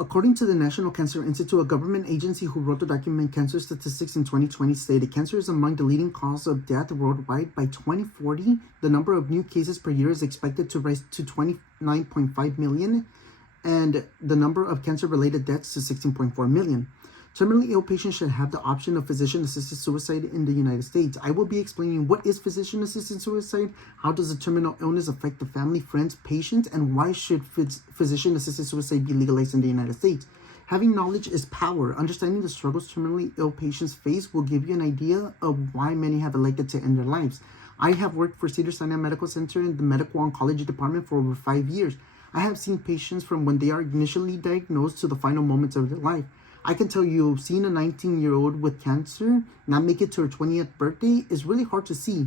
According to the National Cancer Institute, a government agency who wrote the document Cancer Statistics in 2020 stated cancer is among the leading cause of death worldwide. By 2040, the number of new cases per year is expected to rise to 29.5 million, and the number of cancer-related deaths to 16.4 million. Terminally ill patients should have the option of physician-assisted suicide in the United States. I will be explaining what is physician-assisted suicide, how does a terminal illness affect the family, friends, patients, and why should physician-assisted suicide be legalized in the United States. Having knowledge is power. Understanding the struggles terminally ill patients face will give you an idea of why many have elected to end their lives. I have worked for Cedars-Sinai Medical Center in the Medical Oncology Department for over 5 years. I have seen patients from when they are initially diagnosed to the final moments of their life. I can tell you, seeing a 19-year-old with cancer not make it to her 20th birthday is really hard to see.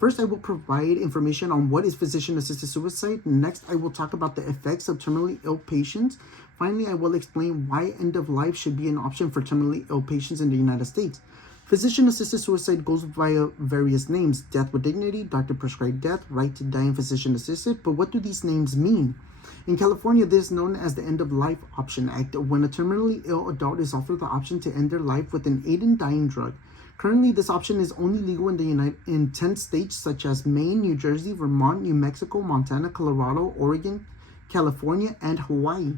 First, I will provide information on what is physician-assisted suicide. Next, I will talk about the effects of terminally ill patients. Finally, I will explain why end of life should be an option for terminally ill patients in the United States. Physician-assisted suicide goes via various names: death with dignity, doctor-prescribed death, right to die, and physician-assisted. But what do these names mean? In California, this is known as the End of Life Option Act, when a terminally ill adult is offered the option to end their life with an aid in dying drug. Currently, this option is only legal in 10 states such as Maine, New Jersey, Vermont, New Mexico, Montana, Colorado, Oregon, California, and Hawaii.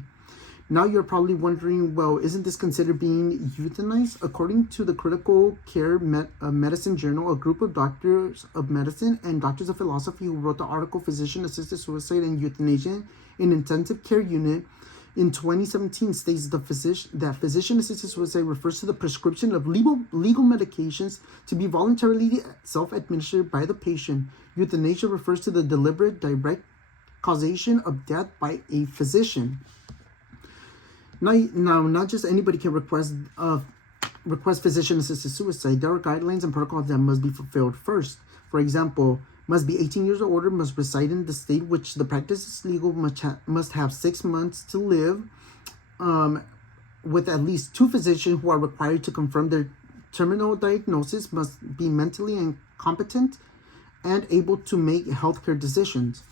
Now you're probably wondering, well, isn't this considered being euthanized? According to the Critical Care Medicine Journal, a group of doctors of medicine and doctors of philosophy who wrote the article Physician-Assisted Suicide and Euthanasia in Intensive Care Unit in 2017 states that physician-assisted suicide refers to the prescription of legal medications to be voluntarily self-administered by the patient. Euthanasia refers to the deliberate, direct causation of death by a physician. Now, not just anybody can request physician-assisted suicide. There are guidelines and protocols that must be fulfilled first. For example, must be 18 years or older, must reside in the state which the practice is legal, must have 6 months to live, with at least 2 physicians who are required to confirm their terminal diagnosis, must be mentally incompetent and able to make healthcare decisions.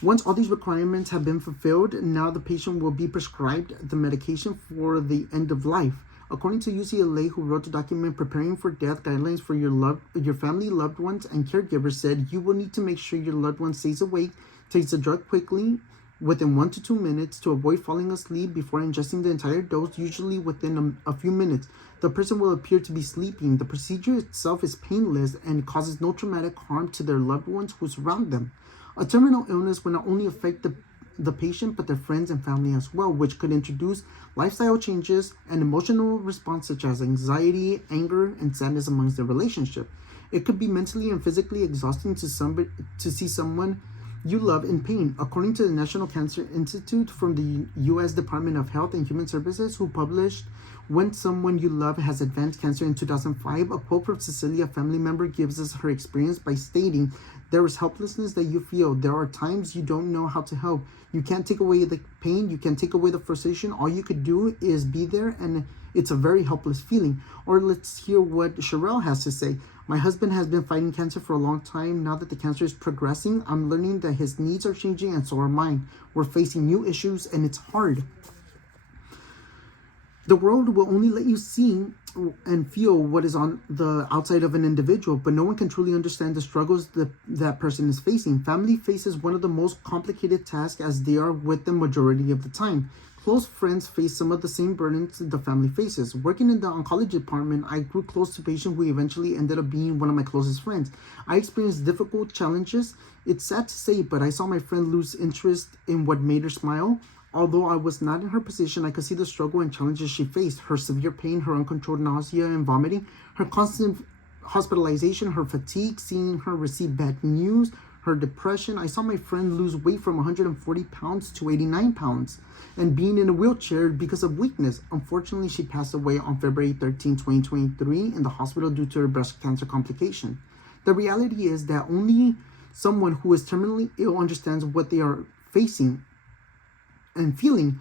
Once all these requirements have been fulfilled, now the patient will be prescribed the medication for the end of life. According to UCLA, who wrote the document Preparing for Death Guidelines for your family, loved ones, and caregivers, said you will need to make sure your loved one stays awake, takes the drug quickly, within 1 to 2 minutes, to avoid falling asleep before ingesting the entire dose, usually within a few minutes. The person will appear to be sleeping. The procedure itself is painless and causes no traumatic harm to their loved ones who surround them. A terminal illness will not only affect the patient, but their friends and family as well, which could introduce lifestyle changes and emotional response such as anxiety, anger, and sadness amongst their relationship. It could be mentally and physically exhausting to see someone you love in pain. According to the National Cancer Institute from the U.S. Department of Health and Human Services, who published When Someone You Love Has Advanced Cancer in 2005, a quote from Cecilia, a family member, gives us her experience by stating, "There is helplessness that you feel. There are times you don't know how to help. You can't take away the pain. You can't take away the frustration. All you could do is be there, and it's a very helpless feeling." Or let's hear what Sherelle has to say. "My husband has been fighting cancer for a long time. Now that the cancer is progressing, I'm learning that his needs are changing and so are mine. We're facing new issues and it's hard." The world will only let you see and feel what is on the outside of an individual, but no one can truly understand the struggles that person is facing. Family faces one of the most complicated tasks, as they are with the majority of the time. Close friends face some of the same burdens the family faces. Working in the oncology department, I grew close to patients who eventually ended up being one of my closest friends. I experienced difficult challenges. It's sad to say, but I saw my friend lose interest in what made her smile. Although I was not in her position, I could see the struggle and challenges she faced: her severe pain, her uncontrolled nausea and vomiting, her constant hospitalization, her fatigue, seeing her receive bad news, her depression. I saw my friend lose weight from 140 pounds to 89 pounds and being in a wheelchair because of weakness. Unfortunately, she passed away on February 13, 2023 in the hospital due to her breast cancer complication. The reality is that only someone who is terminally ill understands what they are facing and feeling.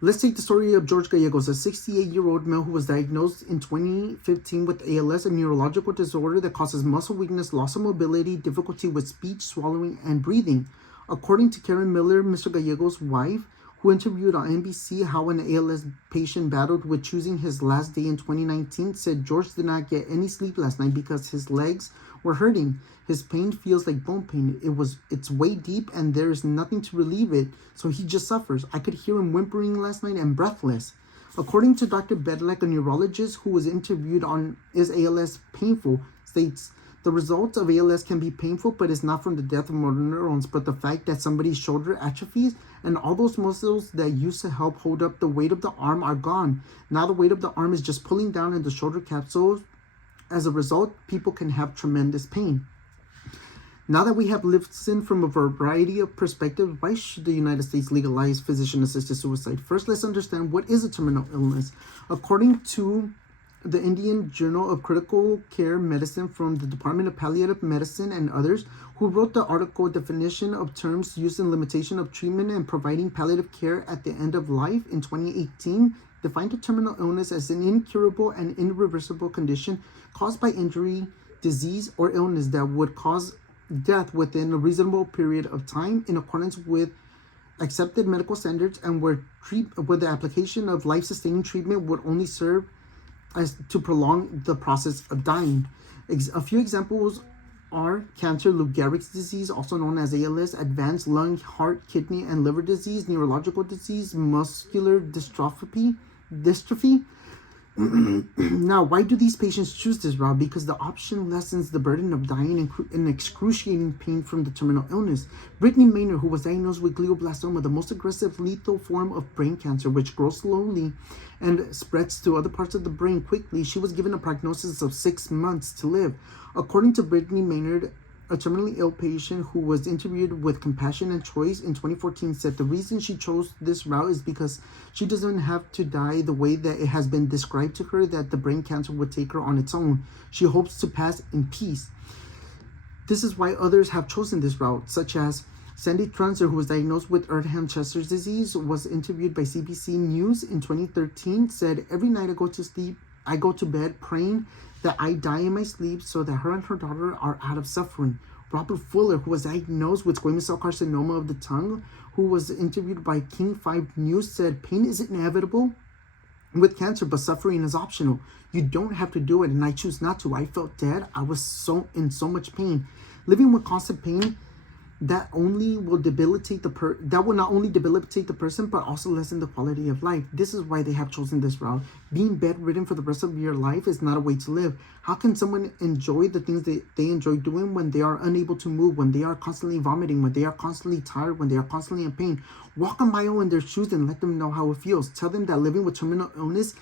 Let's take the story of George Gallegos, a 68-year-old male who was diagnosed in 2015 with ALS, a neurological disorder that causes muscle weakness, loss of mobility, difficulty with speech, swallowing, and breathing. According to Karen Miller, Mr. Gallegos' wife, who interviewed on NBC how an ALS patient battled with choosing his last day in 2019, said George did not get any sleep last night because his legs were hurting. His pain feels like bone pain. It's way deep and there is nothing to relieve it, so he just suffers. I could hear him whimpering last night and breathless. According to Dr. Bedlack, a neurologist who was interviewed on Is ALS Painful, states, the results of ALS can be painful, but it's not from the death of motor neurons, but the fact that somebody's shoulder atrophies and all those muscles that used to help hold up the weight of the arm are gone. Now the weight of the arm is just pulling down in the shoulder capsules. As a result, people can have tremendous pain. Now that we have listened from a variety of perspectives, why should the United States legalize physician-assisted suicide? First, let's understand what is a terminal illness. According to the Indian Journal of Critical Care Medicine from the Department of Palliative Medicine and others, who wrote the article Definition of Terms Used in Limitation of Treatment and Providing Palliative Care at the End of Life in 2018, defined a terminal illness as an incurable and irreversible condition caused by injury, disease, or illness that would cause death within a reasonable period of time in accordance with accepted medical standards, and where the application of life-sustaining treatment would only serve as to prolong the process of dying. A few examples are cancer, Lou Gehrig's disease, also known as ALS, advanced lung, heart, kidney, and liver disease, neurological disease, muscular dystrophy. Now, why do these patients choose this route? Because the option lessens the burden of dying in excruciating pain from the terminal illness. Brittany Maynard, who was diagnosed with glioblastoma, the most aggressive lethal form of brain cancer, which grows slowly and spreads to other parts of the brain quickly, she was given a prognosis of 6 months to live. According to Brittany Maynard, a terminally ill patient who was interviewed with Compassion and Choice in 2014 said the reason she chose this route is because she doesn't have to die the way that it has been described to her, that the brain cancer would take her on its own. She hopes to pass in peace. This is why others have chosen this route, such as Sandy Trunzer, who was diagnosed with Erdheim-Chester's disease, was interviewed by CBC News in 2013, said, every night I go to bed praying that I die in my sleep so that her and her daughter are out of suffering. Robert Fuller, who was diagnosed with squamous cell carcinoma of the tongue, who was interviewed by King 5 News, said, pain is inevitable with cancer, but suffering is optional. You don't have to do it, and I choose not to. I felt dead. I was in so much pain. Living with constant pain, that will not only debilitate the person, but also lessen the quality of life. This is why they have chosen this route. Being bedridden for the rest of your life is not a way to live. How can someone enjoy the things that they enjoy doing when they are unable to move, when they are constantly vomiting, when they are constantly tired, when they are constantly in pain? Walk a mile in their shoes and let them know how it feels. Tell them that living with terminal illness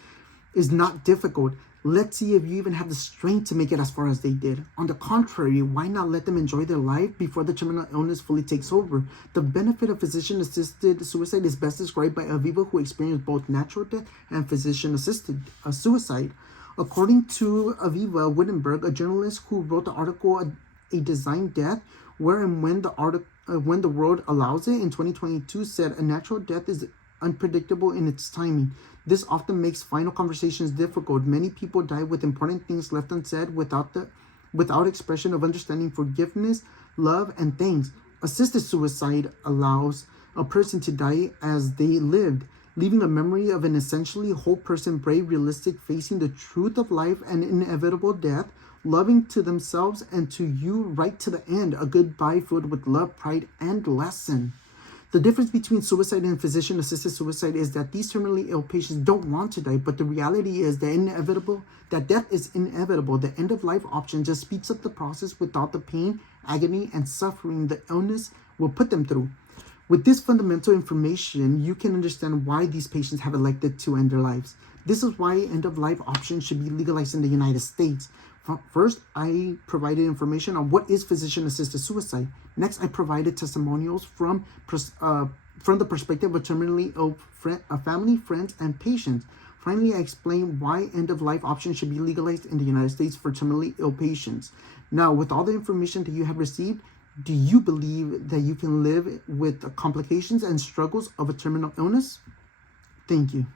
is not difficult. Let's see if you even have the strength to make it as far as they did. On the contrary, why not let them enjoy their life before the terminal illness fully takes over? The benefit of physician-assisted suicide is best described by Aviva, who experienced both natural death and physician-assisted suicide. According to Aviva Wittenberg, a journalist who wrote the article A Designed Death, where and when the world allows it, in 2022, said a natural death is unpredictable in its timing. This often makes final conversations difficult. Many people die with important things left unsaid without expression of understanding, forgiveness, love, and thanks. Assisted suicide allows a person to die as they lived, leaving a memory of an essentially whole person, brave, realistic, facing the truth of life and inevitable death, loving to themselves and to you right to the end, a goodbye filled with love, pride, and lesson. The difference between suicide and physician-assisted suicide is that these terminally ill patients don't want to die, but the reality is that death is inevitable. The end-of-life option just speeds up the process without the pain, agony, and suffering the illness will put them through. With this fundamental information, you can understand why these patients have elected to end their lives. This is why end-of-life options should be legalized in the United States. First, I provided information on what is physician-assisted suicide. Next, I provided testimonials from the perspective of terminally ill family, friends, and patients. Finally, I explained why end-of-life options should be legalized in the United States for terminally ill patients. Now, with all the information that you have received, do you believe that you can live with the complications and struggles of a terminal illness? Thank you.